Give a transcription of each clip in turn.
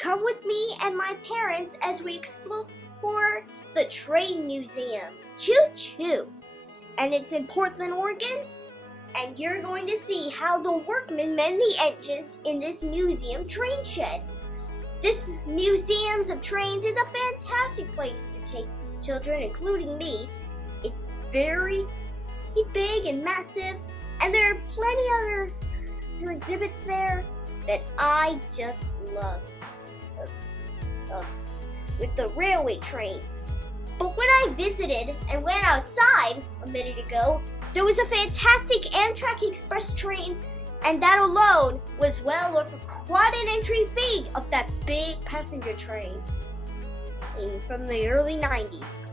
Come with me and my parents as we explore the train museum. Choo choo! And it's in Portland, Oregon. And you're going to see how the workmen mend the engines in this museum train shed. This museums of trains is a fantastic place to take children, including me. It's very big and massive, and there are plenty other exhibits there that I just love with the railway trains. But when I visited and went outside a minute ago, there was a fantastic Amtrak Express train, and that alone was well over quite an entry fee of that big passenger train from the early 90s.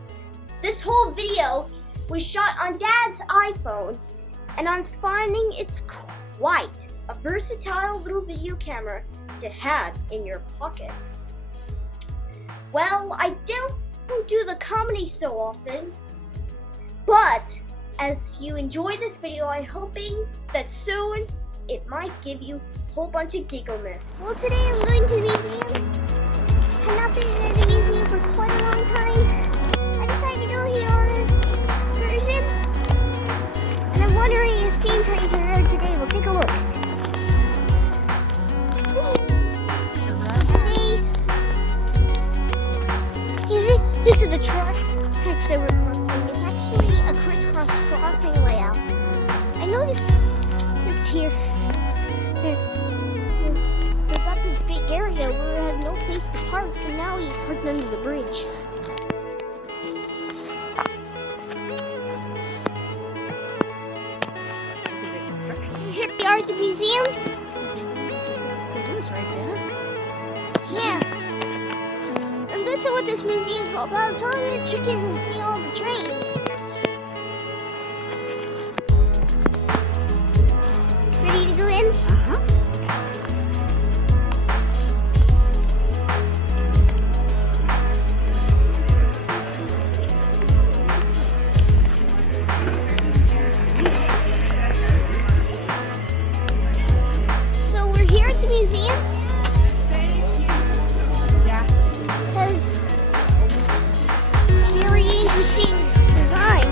This whole video was shot on Dad's iPhone, and I'm finding it's quite a versatile little video camera to have in your pocket. Well, I don't do the comedy so often, but as you enjoy this video, I'm hoping that soon it might give you a whole bunch of giggleness. Well, today I'm going to the museum. I've not been in the museum for quite a long time. I decided to go here on this excursion, and I'm wondering if steam trains are there today. We'll take a look. This is the track that we're crossing. It's actually a crisscross crossing layout. I noticed this here. We've got this big area where we have no place to park, and now we parked under the bridge. Here we are at the museum. Caboose right there. Yeah. And this is what this museum's all about. It's all the chicken and all the trains. Ready to go in? Uh-huh. So we're here at the museum. Yeah. Has very interesting design.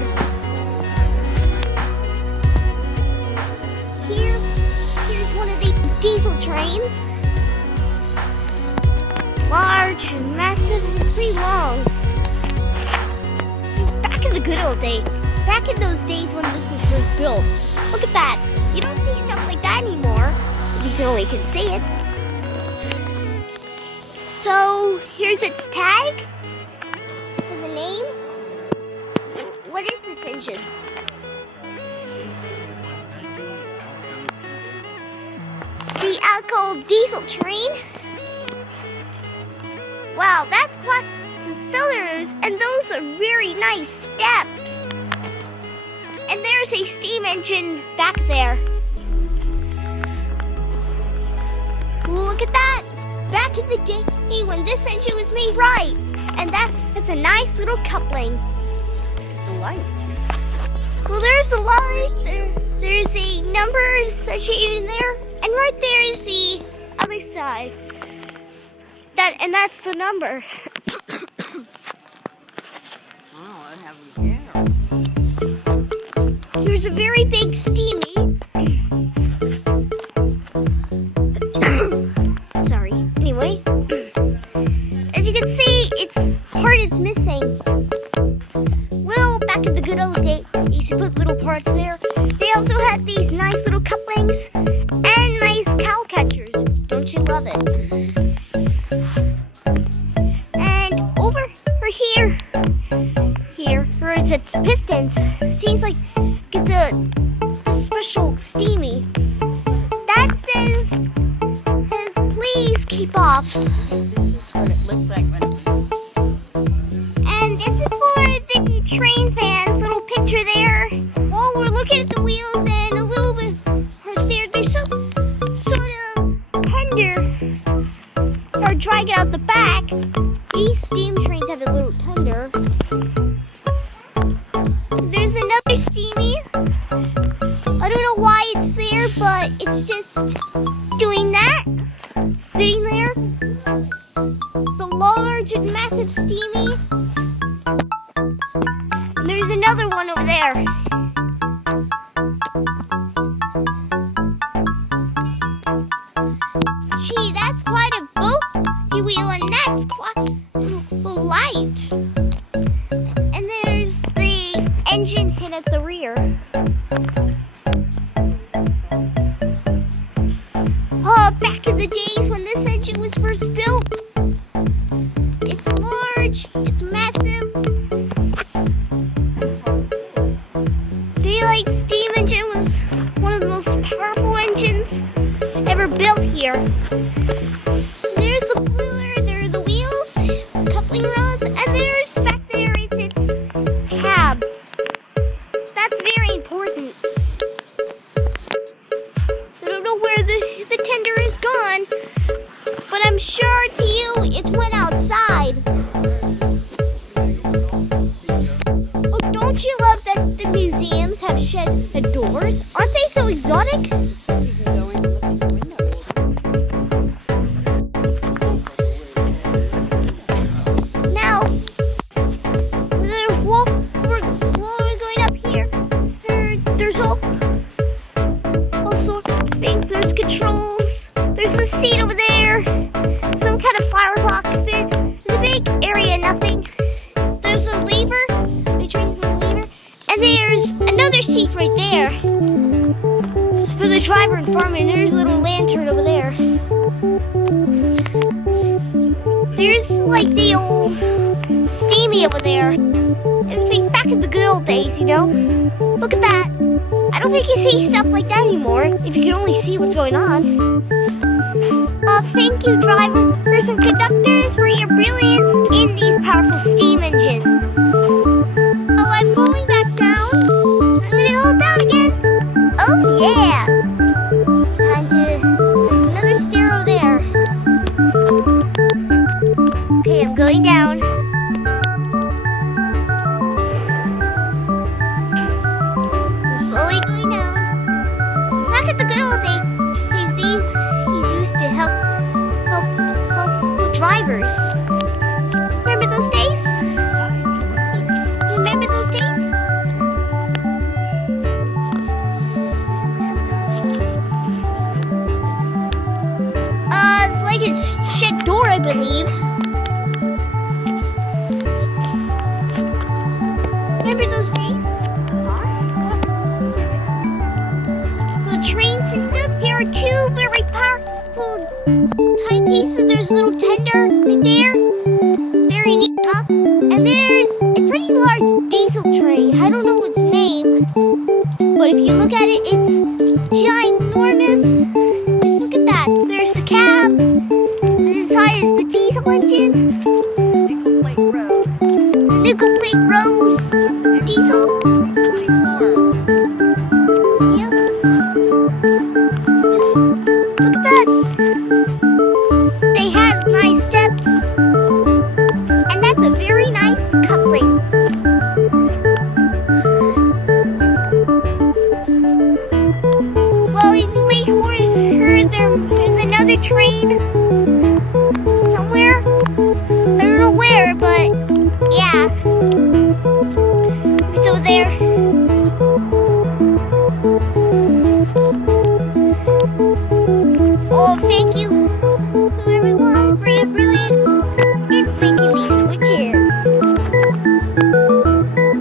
Here's one of the diesel trains. Large and massive and pretty long. Back in the good old days. Back in those days when this was first built. Look at that. You don't see stuff like that anymore. You can only see it. So, here's its tag. Has a name. What is this engine? It's the alcohol diesel train. Wow, that's quite the cylinders, and those are very nice steps. And there's a steam engine back there. Look at that. Back in the day when this engine was made right. And that's a nice little coupling. The light. Well, there's the light. There's a number associated in there. And right there is the other side. And that's the number. Oh, what have we here? Here's a very big Steamy. Sorry. Anyway, as you can see, its part is missing. Well, back in the good old days, they used to put little parts there. They also had these nice little couplings and nice cow catchers. Don't you love it? And over here is its pistons. Seems like it's a special Steamy. That says please keep off. This is what it looked like when it was. And this is for the train fans. Little picture there. While we're looking at the wheels and a little bit right there, they're so sort of tender. Or drag it out the back. These steam trains have a little tender. There's another Steamy. I don't know why it's there, but it's just doing that. Sitting there. huge and massive Steamy. And there's another one over there. Gee, that's quite a boat wheel, and that's quite light. And there's the engine pit at the rear. Oh, back in the days when this engine was first built. It's large, it's massive. The steam engine was one of the most powerful engines ever built here. There's the boiler, there are the wheels, coupling rods, and there's back there its cab. That's very important. I don't know where the tender is gone, but I'm sure to you it went outside. Oh, don't you love that the museums have shed the doors? Aren't they so exotic? Now, while we're going up here, there's all sorts of things. There's controls. There's a seat over there. Some kind of firebox there. There's a big area, nothing. There's a lever. We turn the lever. And there's another seat right there. It's for the driver and fireman. And there's a little lantern over there. There's the old Steamy over there. I think back in the good old days, you know? Look at that. I don't think you see stuff like that anymore, if you can only see what's going on. Thank you, drivers and conductors, for your brilliance in these powerful steam engines. So I'm going back down. I'm gonna hold down again. Oh yeah! It's time to... There's another stair over there. Okay, I'm going down. I'm slowly going down. Back at the good old days, these used to help drivers. Remember those days? Remember those days? It's like a shed door, I believe. Remember those days? The train system. Here are two very powerful timepieces. There's a little tender right there. Very neat, huh? And there's a pretty large diesel train. I don't know its name, but if you look at it, it's ginormous. Just look at that. There's the cab. Inside is the diesel engine. Nickel Plate Road. Nickel Plate Road. Diesel. 24. Yep. Just look at that. They had nice steps. And that's a very nice coupling. Well, if you wait for there's another train somewhere. I don't know where, but yeah. It's over there. Oh, thank you to everyone for your brilliance in making these switches.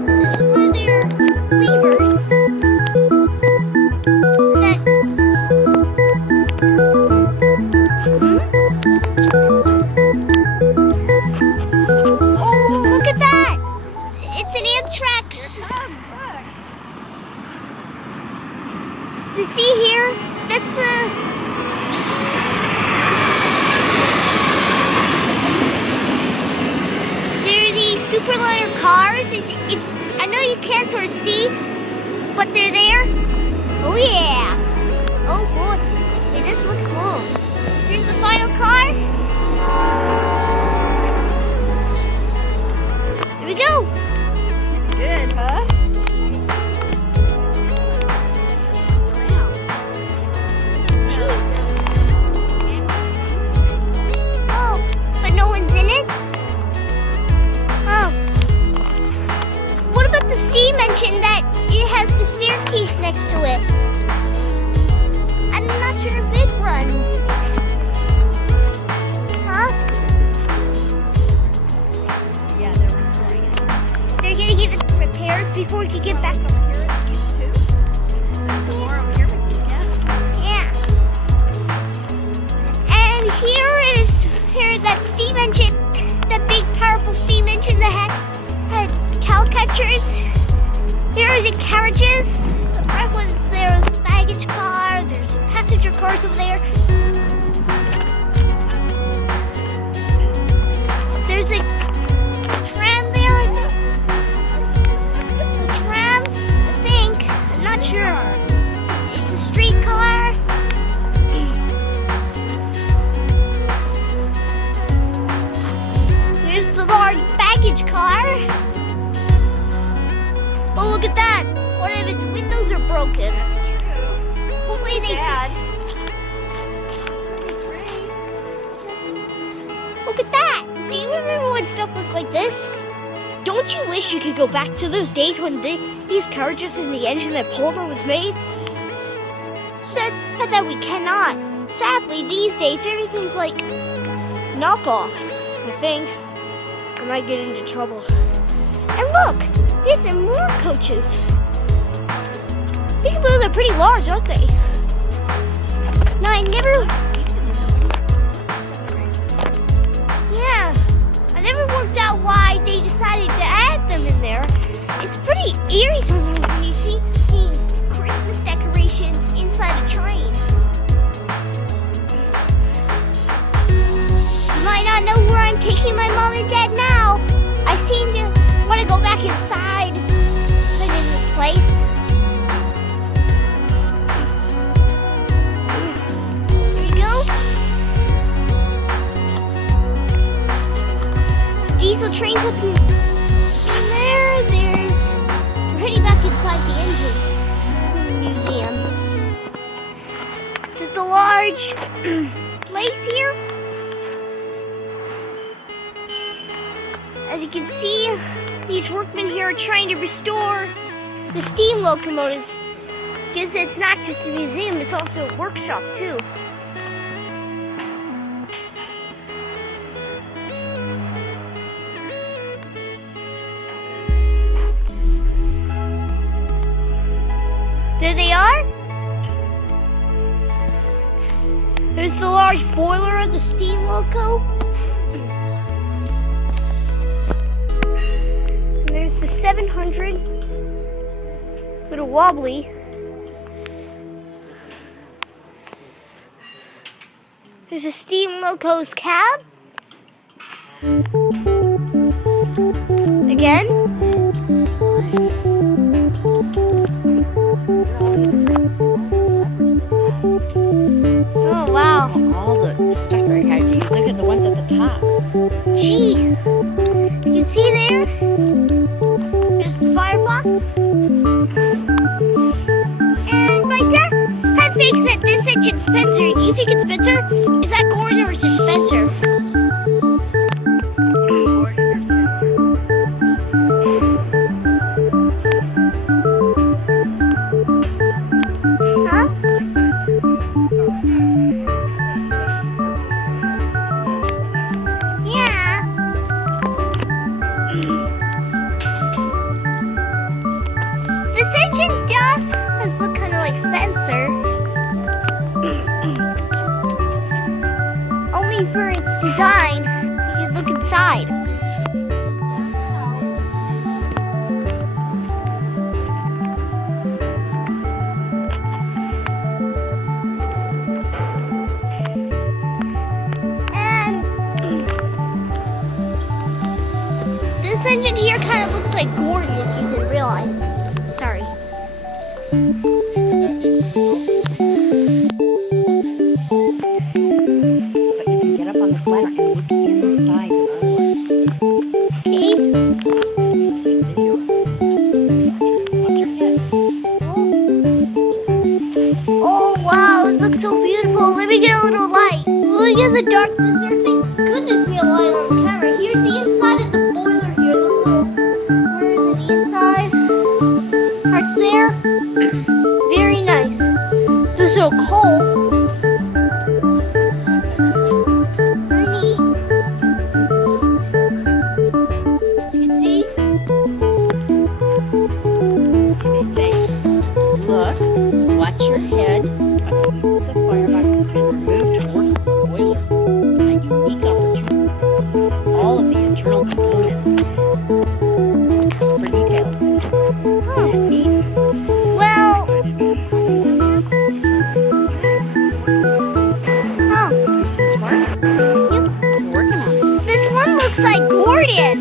This is one of their levers. Oh, look at that! It's an Amtrak. So see here, that's they're the Superliner cars. I know you can't sort of see, but they're there. Oh yeah! Oh boy, hey, this looks cool. Here's the final car. Here we go. Good, huh? Oh, but no one's in it? next to it. I'm not sure if it runs. Huh? Yeah, they're restoring it. They're gonna give it some repairs before we can get back up here. There's some more over here we can get. Yeah. And here is that steam engine, that big powerful steam engine that had cow catchers. Here are the carriages. The front ones, there's a baggage car, there's some passenger cars over there. There's a tram there, I think. The tram, I think. I'm not sure. It's a streetcar. Here's the large baggage car. Oh, look at that. One of its windows are broken. That's true. Hopefully they... Bad. Look at that! Do you remember when stuff looked like this? Don't you wish you could go back to those days when these carriages and the engine that pulled them was made? Said that we cannot. Sadly, these days everything's like knockoff. I think I might get into trouble. And look, here's some more coaches. These wheels are pretty large, aren't they? No, I never worked out why they decided to add them in there. It's pretty eerie sometimes when you see Christmas decorations inside a train. You might not know where I'm taking my mom and dad now. I seem to want to go back inside than in this place. Here we go. Diesel train coming in there. We're heading back inside the engine museum. There's a large place here. As you can see, these workmen here are trying to restore the steam locomotives. Because it's not just a museum, it's also a workshop too. There they are. There's the large boiler of the steam loco. And there's the 700. Little wobbly. There's a steam loco's cab. Again. Oh, wow. All the stuff I had to use. Look at the ones at the top. Gee. You can see there. There's the firebox. And my dad had thinks that this engine's Spencer. Do you think it's Spencer? Is that Gordon or is it Spencer? Gordon or Spencer? Huh? Yeah. This engine does look kind of like Spencer. Only for its design. You can look inside. And this engine here kind of looks like Gordon, if you could realize. Sorry. But you can get up on this ladder and look inside the boiler. Okay. Take video. Watch your head. Oh wow, it looks so beautiful. Let me get a little light. Look at the darkness there. Thank goodness we have light on the camera. Here's the inside of the boiler here. This little, where is it? The inside part's there. original coal. Pretty neat. As you can see. They say, look, watch your head. A piece of the firebox has been removed to work with the boiler. A unique opportunity to see all of the internal components. Ask for details. Huh. Isn't that neat? Well, huh. There's some sparks. Yep, I'm working on it. This one looks like Gordon.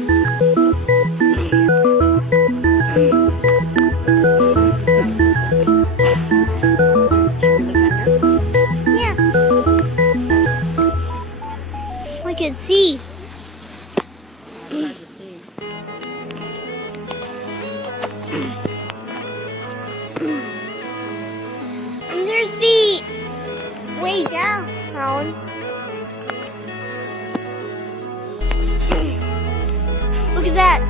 Yeah. I can see. And there's the way down. Look at that.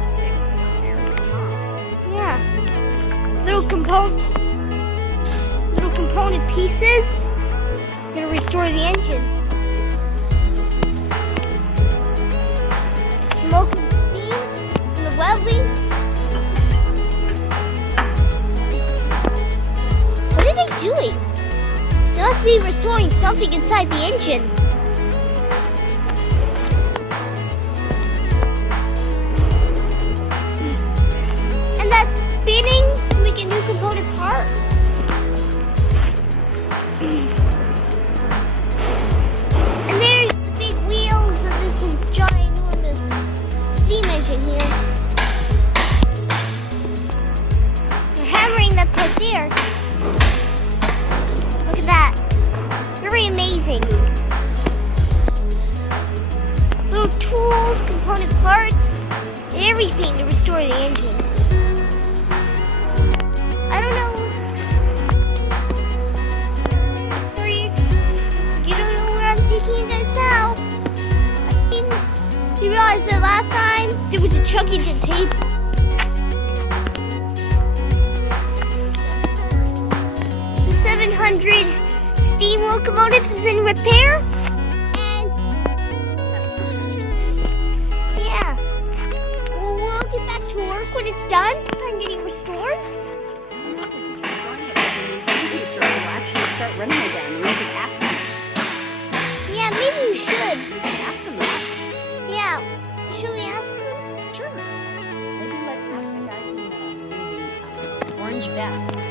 Yeah. Little component pieces. Gonna restore the engine. Smoke and steam from the welding. What are they doing? They must be restoring something inside the engine. And that's spinning to make a new component part. And there's the big wheels of this ginormous steam engine here. They're hammering that part there. Look at that. Very amazing. Little tools, component parts, everything to restore the engine. I don't know. You don't know where I'm taking you guys now. I mean, you realized that last time there was a Chuckington tape. The 700 steam locomotives is in repair. And yeah, well, we'll get back to work when it's done and getting restored. Start running again. You can ask them. Yeah, maybe we should. Ask them that. Yeah, should we ask them? Sure. Maybe let's ask the guy in the orange vests.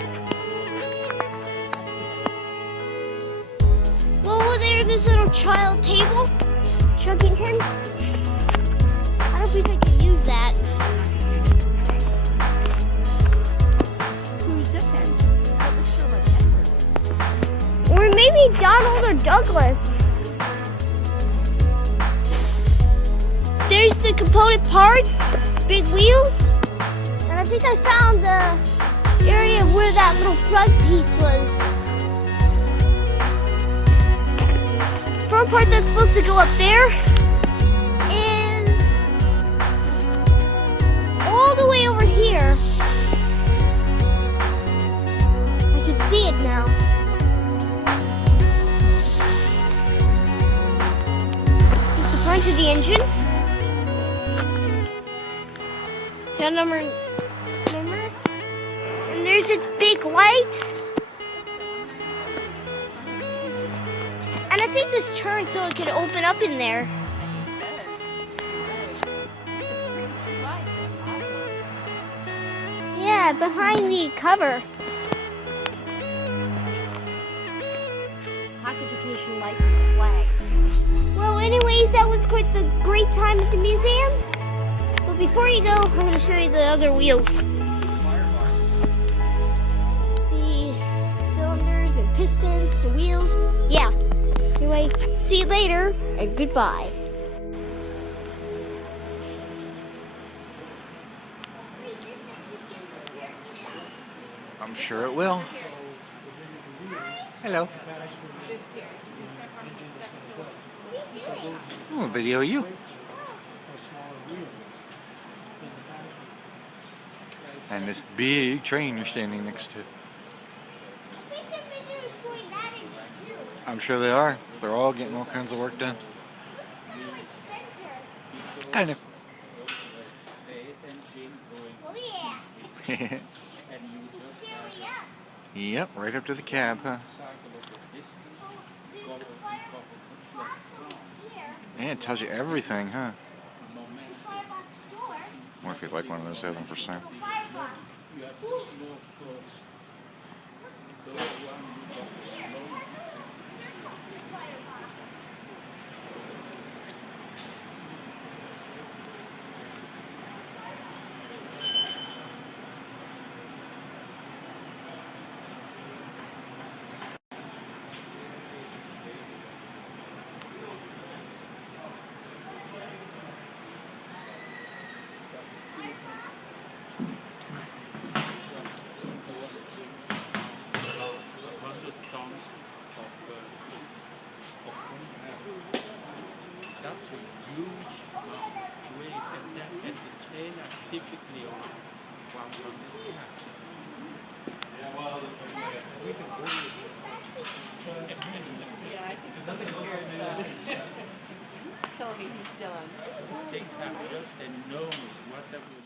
Well, over there, this little child table, Chuckington. I don't think I can use that. Who's this end? That looks sort of like Edward. Or maybe Donald or Douglas. There's the component parts, big wheels, and I think I found the area where that little front piece was. Front part that's supposed to go up there is all the way over here. I can see it now. Here's the front of the engine. Down number. And there's its big light. And I think this turns so it can open up in there. Yeah, behind the cover. Classification lights and flags. Well, anyways, that was quite the great time at the museum. But before you go, I'm going to show you the other wheels. The cylinders and pistons and wheels. Yeah. Anyway, see you later and goodbye. I'm sure it will. Hello. Oh, video you. And this big train you're standing next to. I think I'm going to destroy that I'm sure they are. They're all getting all kinds of work done. Looks like Spencer. Kind of. Oh yeah. Stereo. Yep, right up to the cab, huh? There's the firebox over here. And it tells you everything, huh? The firebox store. I wonder if you'd like one of those, have them for sale. The firebox. Ooh. That's a huge amount of weight, and the trainer typically on 100 cats. We can go Yeah, I think somebody here is telling me he's done. Mistakes are just enormous, whatever you